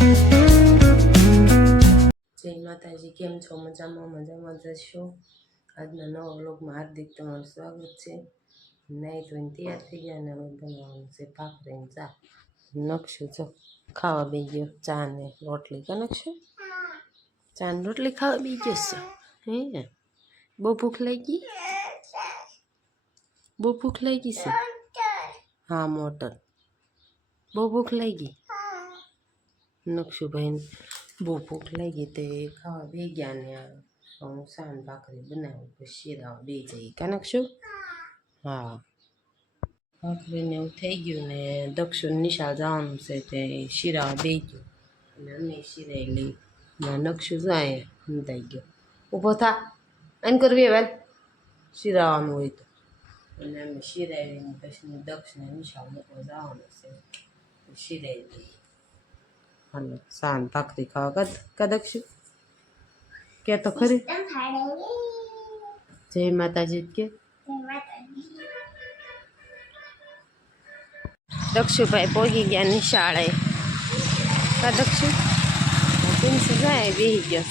જય માતાજી, કેમ છો? મજામાં જશો? આજના નવા વ્લોગમાં હાર્દિક તમારું સ્વાગત છે. નાઈ ધોઈને તૈયાર થઈ ગયા અને હવે બનાવવાનું છે ભાખરીને ચા. નકશું જો ખાવા બે ગયો, ચા ને રોટલી કે નકશું ચા ને રોટલી ખાવા બે ગયો છે. હે બહુ ભૂખ લાગી? બહુ ભૂખ લાગી છે? હા મોટર. બહુ ભૂખ લાગી? નકશુભાઈ બહુ ભૂખ લાગી તે ખાવા બે ગયા ને હું સાન ભાખરી બનાવું પછી શીરાવા બે જઈએ કા નકશું? હા ભાખરીને એવું થઈ ગયું ને દક્ષુ નિશાળ જવાનું છે તે શીરાવા બે ગયો અને અમે શીરાઈ લઈ નકશું જાય સમજાઈ ગયો ઊભો થા એન કરવી વેલ શીરાવાનું હોય તો અને અમે શીરાવીને પછી દક્ષને નિશાળ મૂકવા જવાનું છે શીરાઈ લઈએ. હાલો સાન ભાખરી ખાવા કદક્ષ કે તો ખરી જય માતાજી કે દક્ષુભાઈ પોગી ગયા નિશાળે કા દક્ષુ પિન્સી જાય બેસી ગયો.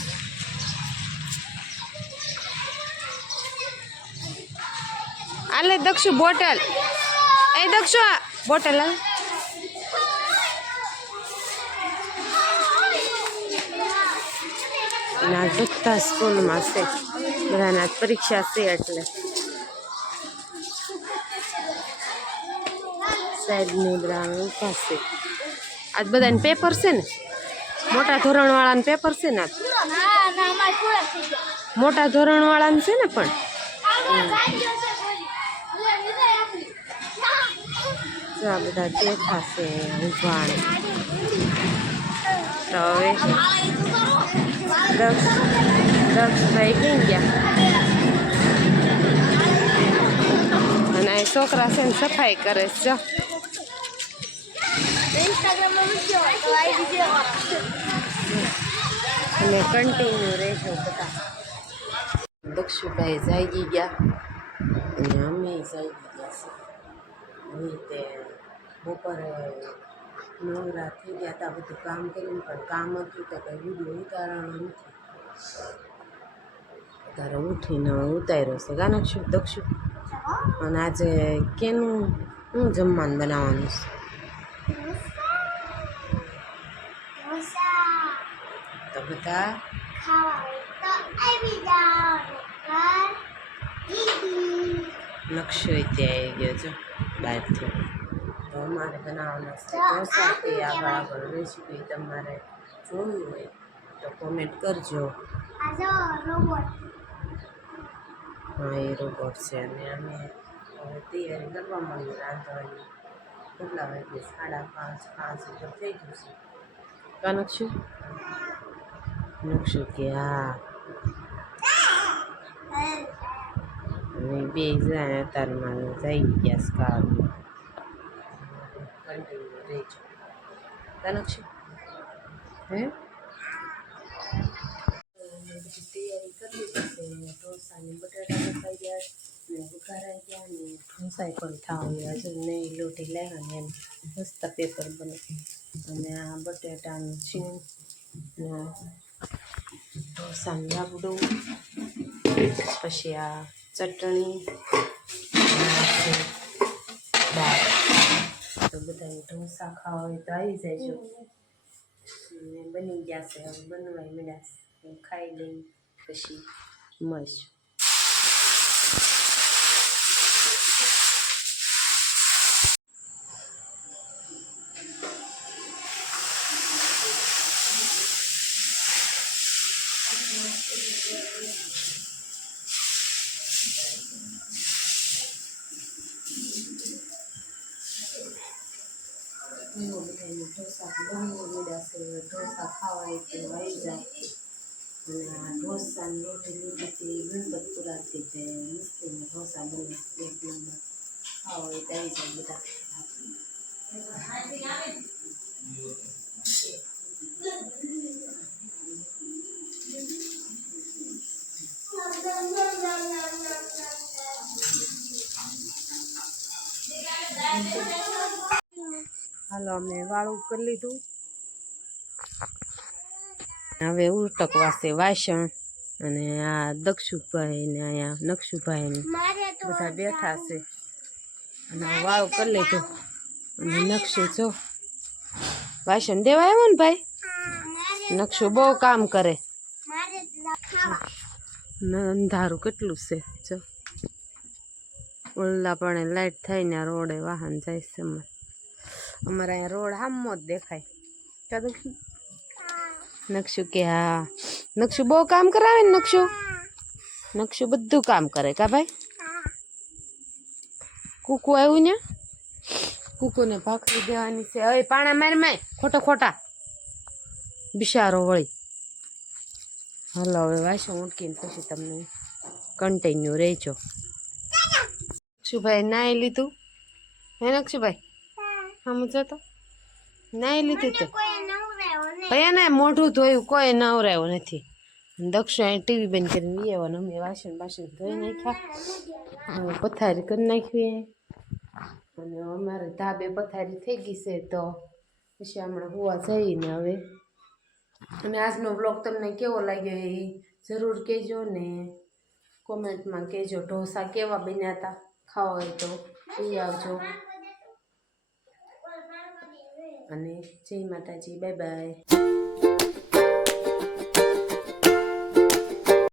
આલે દક્ષુ બોટલ એ દક્ષુ આ બોટલ આ ના બધા સ્કૂલમાં છે બધાના પરીક્ષા છે એટલે સાહેબની બધા ઉભા છે. આજ બધાને પેપર છે ને મોટા ધોરણવાળાને પેપર છે ને મોટા ધોરણવાળાને છે ને પણ આ બધા બેઠા છે ઊભા તો હવે દક્ષભાઈ ક્યાં ગયા અને આ છોકરા છે ને સફાઈ કરે છે. અને કન્ટિન્યુ રહેજો બધા. દક્ષુભાઈ જાગી ગયા અને અમે જાગી ગયા છે. હવે તે બપોરે નવરા થઈ ગયા હતા બધું કામ કરીને પણ કામ હતું તો કંઈ વિડીયો ઉતારવાનો નથી. તારે ઉઠીને ઉતાર્યો છે ગાનકશું દક્ષુ. અને આજે કેનું શું જમવાનું બનાવવાનું છે? તો બધા નકશો ત્યાં આવી ગયો છો બહારથી. તો અમારે બનાવવાના છે ઢોસા. તે આગળ રેસીપી તમારે જોવી હોય તો કોમેન્ટ કરજો. હા એ રોબોટ છે અને અમે તૈયારી કરવા માંડીએ રાંધવાની. કેટલા વાગે 5:30 ઉપર થઈ ગયું છે કા નકશું? નકશું કે હા અને બે જાય અત્યારમાં જઈ ગયા સ્કાર કન્ટિન્યુ રહેજો કા નકશું? હે બધી તૈયારી કરી દીધી. ઢોસાને બટાટા બફાઈ ગયા ને વઘારાઈ ગયા ને ઢોસાઈ પણ થવા હજુ નહીં લોટી લાવ્યા ને એમ મસ્ત પેપર બને. અને આ બટેટાનું છીણ ને ઢોસાનું લાબડું પછી આ ચટણી દાળ. તો બધા ઢોસા ખાવા હોય તો આવી જાય. ને બની ગયા છે હવે બનવાય મળ્યા છે ખાઈ લઈ પછી મળશું. ઢોસા બની મળ્યા છે. ઢોસા ખાવા તો આવી જાય. અને આ ઢોસાની રોટી લીધી ગણપતપુરાથી તે મસ્તીના ઢોસા બને એક નંબર. ખાવા હોય તો આવી જાય બધા. હાલો અમે વાળું કરી લીધું હવે ઉટકવાશે વાસણ અને આ દક્ષુભાઈ ને અહીંયા નક્ષુભાઈ ને બધા બેઠા છે અને વાવ કરી લીધું અને નક્ષુ જો વાસણ દેવા આવ્યો ને ભાઈ નક્ષુ બહુ કામ કરે અંધારું કેટલું છે જો ઓલા પણ લાઈટ થાય ને રોડે વાહન જાય છે અમારે અહીંયા રોડ આમો જ દેખાય કા દક્ષુ નક્ષુ કે હા નક્ષુ બહુ કામ કરાવે ને નક્ષુ બધું કામ કરે કા ભાઈ કુકુ આવ્યું ને કુકુને ભાખરી દેવાની છે હવે પાણા માર ખોટા બિચારો વળી હાલો હવે વાસણ ઉટકીને પછી તમને કન્ટિન્યુ રહેજો નક્ષુભાઈ નાઈ લીધું હે નક્ષુભાઈ હમ જતો નાઈ લીધું તો ભૈયા ને મોઢું ધોયું કોઈ નવરાયું નથી દક્ષુ અહીં ટીવી બંધ કરીને આવવાનું અમે વાસણ ધોઈ નાખ્યા હવે પથારી કરી નાખીએ અને અમારે ધાબે પથારી થઈ ગઈ છે તો પછી હમણાં હોવા જઈને હવે અને આજનો વ્લોગ તમને કેવો લાગ્યો એ જરૂર કહેજો ને કોમેન્ટમાં કહેજો ઢોસા કેવા બન્યા હતા ખાવા હોય તો પી આવજો અને જય માતાજી બાય બાય